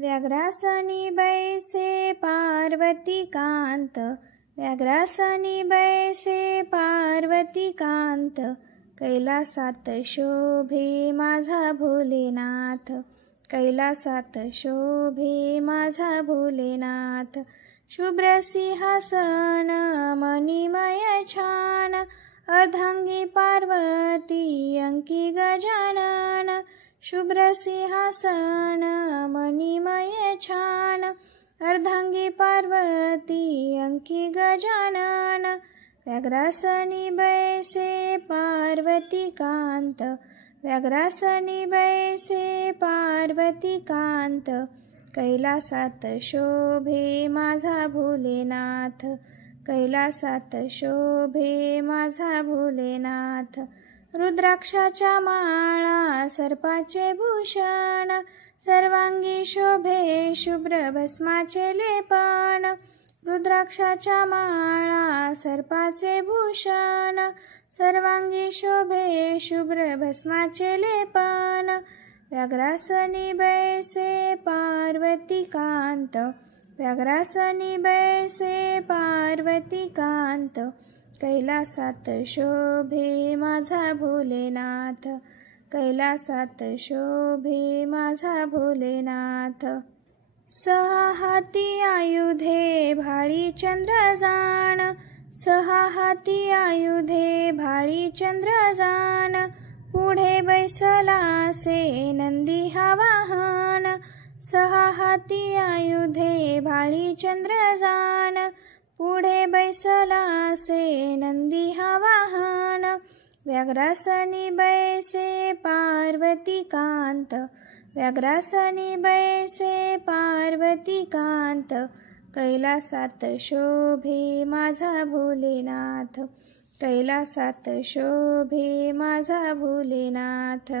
व्याघ्रासनी बैसे पार्वती कांत, व्याघ्रासनी बैसे पार्वती कांत, कैलासात शोभे माझा भोलेनाथ, कैलासात शोभे माझा भोलेनाथ। शुभ्र सिंहासन मणिमय छान, अर्धांगी पार्वती अंकी गजानन। शुभ्र सिंहासन मणिमय छान, अर्धांगी पार्वती अंकी गजानन। व्याघ्रासनी बैसे पार्वती कांत, व्याघ्रासनी बैसे पार्वती कांत, कैलासात शोभे माझा भोलेनाथ, कैलासात शोभे माझा भोलेनाथ। रुद्राक्षाच्या माळा सर्पाचे भूषण, सर्वांगी शोभे शुभ्र भस्माचे लेपन। रुद्राक्षाच्या माळा सर्पाचे भूषण, सर्वांगी शोभे शुभ्र भस्माचे लेपन। व्याघ्रासनी बैसे पार्वती कांत, व्याघ्रासनी बैसे पार्वती कांत, कैलासात शोभे माझा भोलेनाथ, कैलासात शोभे माझा भोलेनाथ। सहा हाती आयुधे भाळी चंद्रजान, सहा हाती आयुधे भाळी चंद्रजान, पुढे बैसलासे नंदी हा वाहन। सहा हाती आयुधे भाळी चंद्रजान, पुढे बैसलासे नंदी हा वाहन। व्याघ्रासनी बैसे पार्वती कांत, व्याघ्रासनी बैसे पार्वती कांत, कैलासात शोभे माझा भोलेनाथ, कैलासात शोभे माझा भोलेनाथ।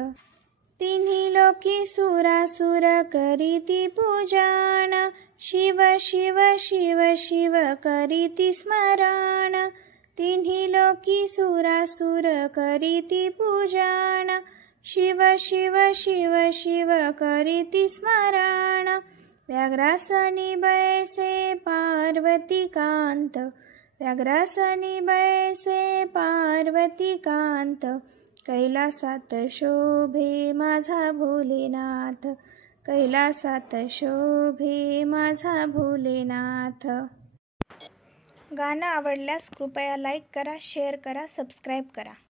तिन्ही लोकी सुरासुर करीती पूजन, शिव शिव शिव शिव करीती स्मरण। तिन्ही लोकी सुरासुर करीती पूजन, शिव शिव शिव शिव करीती स्मरण। व्याघ्रासनी बैसे पार्वती कांत, व्याघ्रासनी बैसे पार्वती कांत, कैलासात शोभे माझा भोलेनाथ, कैलासात शोभे माझा भोलेनाथ। गाणं आवडल्यास कृपया लाईक करा, शेअर करा, सबस्क्राईब करा।